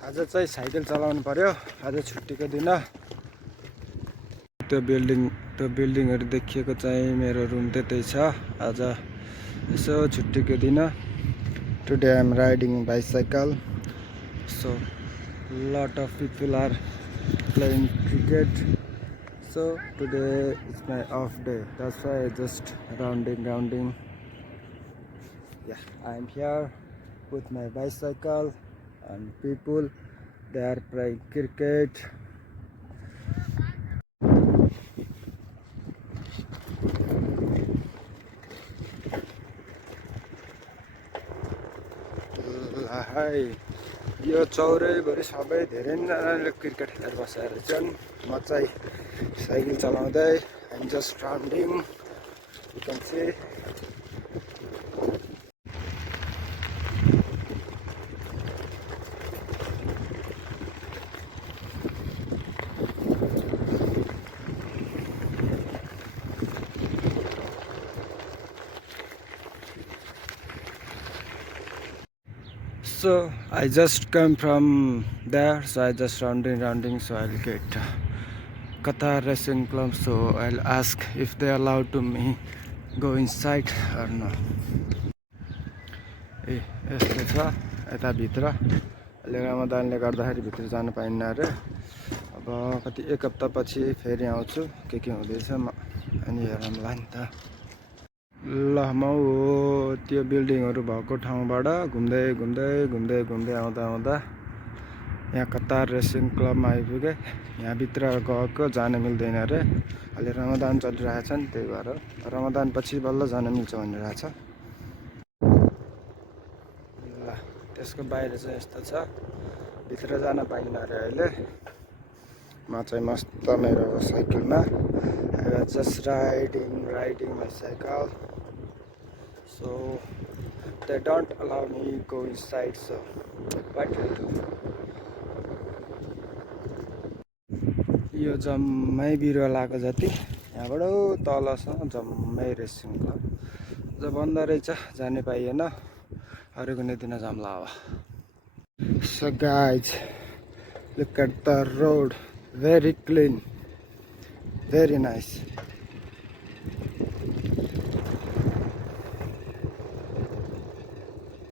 आज चाहिँ साइकल चलाउनु पर्यो। आज छुट्टीको दिन। त्यो बिल्डिङहरु देखिएको चाहिँ मेरो रुम त्यतै छ। आज यसो छुट्टीको दिन। Today I am riding bicycle. So lot of people are playing cricket. So today is my off day. That's why I just rounding. Yeah, I am here with my bicycle and people, they are playing cricket. Hi, यो चौरैभरि सबै धेरै जनाले cricket खेलेर बसेर छन्। म चाहिँ cycle चलाउँदै I'm just rounding. You can see. So I just come from there, so I just rounding, so I'll get Qatar Racing Club, so I'll ask if they allow to me go inside or no. यस्तो छ यता भित्र। अहिले रमजानले गर्दाखेरि भित्र जान पाइन्न रे। अब कति एक हप्ता पछि फेरि आउँछु के हुँदैछ अनि हेरौँला नि त। ल म त्यो बिल्डिङहरु भएको ठाउँबाट घुम्दै आउँदा यहाँ कतार रेसिङ क्लबमा आइपुगे। यहाँ भित्र गएको जान मिल्दैन रे। अहिले रमजान चलिरहेछ नि, त्यही भएर रमजान पछि बल्ल जान मिल्छ भनिरहेछ। ल त्यसको बाहिर चाहिँ यस्तो छ, भित्र जान पाइन्न रे अहिले। म चाहिँ मस्त मेरो साइकलमा I was just riding my cycle. So they don't allow me go inside, so what to do? यो जम्मै बिरुवा लगाएको जति यहाँबाट तलसम्म जम्मै रेसिङ क्लब। जब बन्द रहेछ जाने पाइएन, अरू कुनै दिन जाम्ला अब। So guys, look at the road, very clean, very nice.